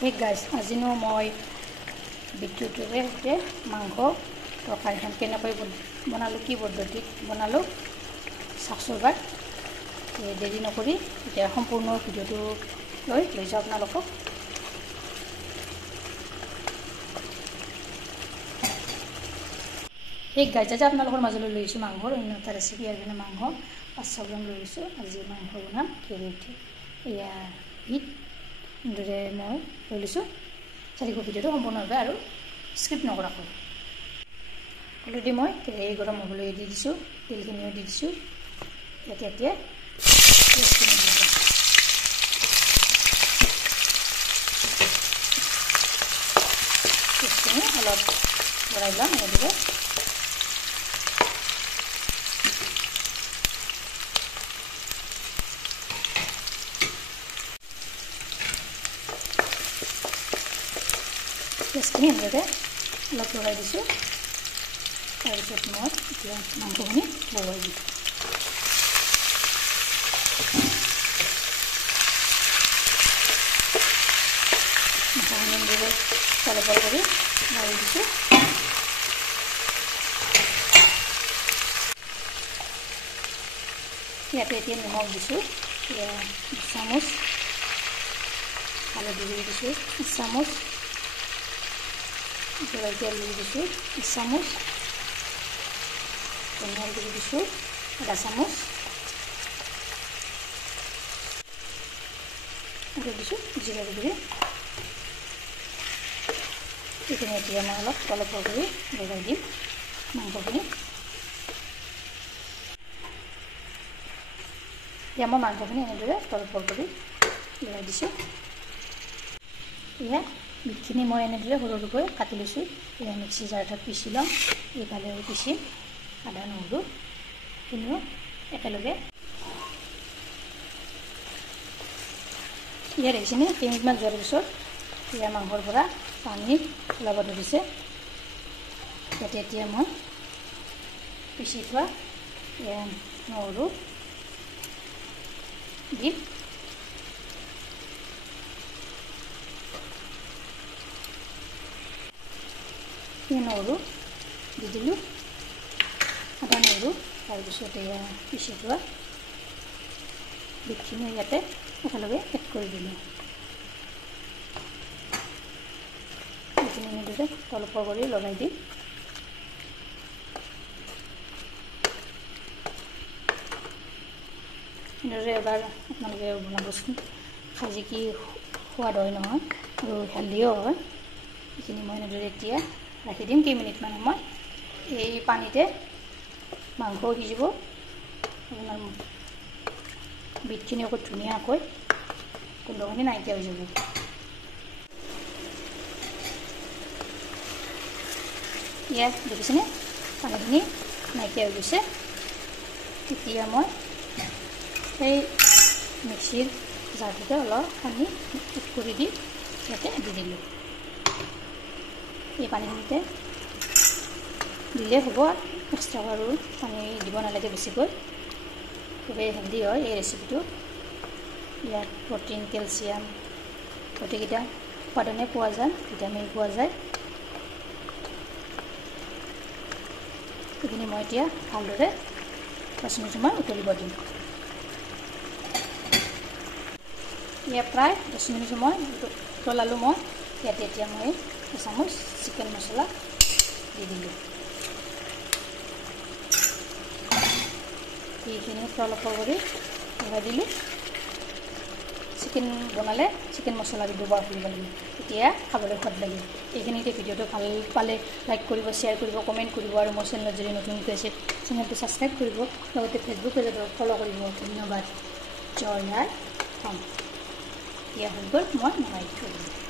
Hey guys, আজিনো মই বিদ্যুতেৰে মাংস তৰকাৰীখন কেনেকৈ বনালোঁ কি পদ্ধতিত বনালোঁ চাওঁচোন। দেৰি নকৰি এতিয়া সম্পূৰ্ণ ভিডিঅ'টো লৈ যাওঁ আপোনালোকক। এই গাইজ আজি আপোনালোকৰ মাজলৈ লৈ আহিছোঁ মাংসৰ অন্য এটা ৰেচিপি আৰু মাংস 500 গ্ৰাম লৈ আহিছোঁ। আজি মাংস বনাম কেৰেটি এয়া ইট এনেদৰে মই লৈ লৈছোঁ। চাৰিশ ভিডিঅ'টো সম্পূৰ্ণভাৱে আৰু স্কিপ নকৰাকৈ অলৰেডি মই কেৰাহী গৰম হ'বলৈ দি দিছোঁ, তেলখিনিও দি দিছোঁ। এতিয়া পিঁয়াজখিনি দি দিম। পিঁয়াজখিনি অলপ বঢ়াই ল'ম। এনেদৰে পিঁয়াজখিনি এনেদৰে অলপ লগাই দিছোঁ। তাৰপিছত মই এতিয়া মাংসখিনি বহুৱাই দিম। মাংসখিনি এনেদৰে তলপাল কৰি মাৰি দিছোঁ। ইয়াতে এতিয়া নিমখ দিছোঁ 1 চামুচ, হালধি দি দিছোঁ 1 চামুচ, তেল দি দিছোঁ 1 চামুচ, ধনিয়া দি দিছোঁ 1 চামুচ, আৰু দিছোঁ জিৰা গুড়ি। এইখিনি এতিয়া মই অলপ কৰি লগাই দিম মাংসখিনি। এতিয়া মই মাংসখিনি এনেদৰে কৰি লগাই দিছোঁ। এয়া বিটখিনি মই এনেদৰে সৰু সৰুকৈ কাটি লৈছোঁ। এয়া মিক্সি জাৰ এটাত পিচি ল'ম। এইফালে পিচিম আদা নহৰুখিনিও একেলগে। এয়া দেখিছেনে কেইমিনিটমান যোৱাৰ পিছত এয়া মাংসৰ পৰা পানী ওলাব ধৰিছে। ইয়াতে এতিয়া মই পিচি থোৱা এয়া নহৰু দিম। নহৰু দি দিলোঁ, আদা নহৰু, তাৰপিছত এয়া পিচি থোৱা বিটখিনি ইয়াতে একেলগে এড কৰি দিলোঁ। এইখিনি এনেদৰে তলপৰ কৰি লগাই দিম। এনেদৰে এবাৰ আপোনালোকে বনাবচোন, খাই যে কি সোৱাদ হয় নহয় আৰু হেল্ডিও হয়। এইখিনি মই এনেদৰে এতিয়া ৰাখি দিম কেইমিনিটমান সময়। এই পানীতে মাংসও সিজিব, আপোনাৰ বিটখিনি আকৌ ধুনীয়াকৈ গোন্ধখিনি নাইকিয়া হৈ যাব। ইয়াত দেখিছেনে পানীখিনি নাইকিয়া হৈ গৈছে। এতিয়া মই এই মিক্সিৰ জাৰটোতে অলপ পানী এড কৰি দি ইয়াতে দি দিলোঁ। এই পানীখিনিতে দিলে হ'ব, এক্সট্ৰা আৰু পানী দিব নালাগে বেছিকৈ। খুবেই হেল্ডি হয় এই ৰেচিপিটো। ইয়াত প্ৰটিন, কেলছিয়াম গোটেইকেইটা উপাদানে পোৱা যায়, ভিটামিন পোৱা যায়। এইখিনি মই এতিয়া ভালদৰে 5 মিনিট সময় উতলিব দিম। ইয়াত প্ৰায় 10 মিনিট সময় উতলালোঁ মই। ইয়াতে এতিয়া মই 1 চামুচ চিকেন মছলা দি দিলোঁ। এইখিনি অলপ কৰি লগাই দিলোঁ। চিকেন বনালে চিকেন মছলা দি ব্যৱহাৰ কৰিব লাগিব, তেতিয়া খাবলৈ সোৱাদ লাগে। এইখিনিতে ভিডিঅ'টো ভাল পালে লাইক কৰিব, শ্বেয়াৰ কৰিব, কমেণ্ট কৰিব, আৰু মোৰ চেনেলত যদি নতুনকৈ আছে চেনেলটো ছাবস্ক্ৰাইব কৰিব, লগতে ফেচবুক পেজত ফ'ল' কৰিব। ধন্যবাদ। জয় আই অসম। এয়া হৈ গ'ল, মই নমাই থৈ দিলোঁ।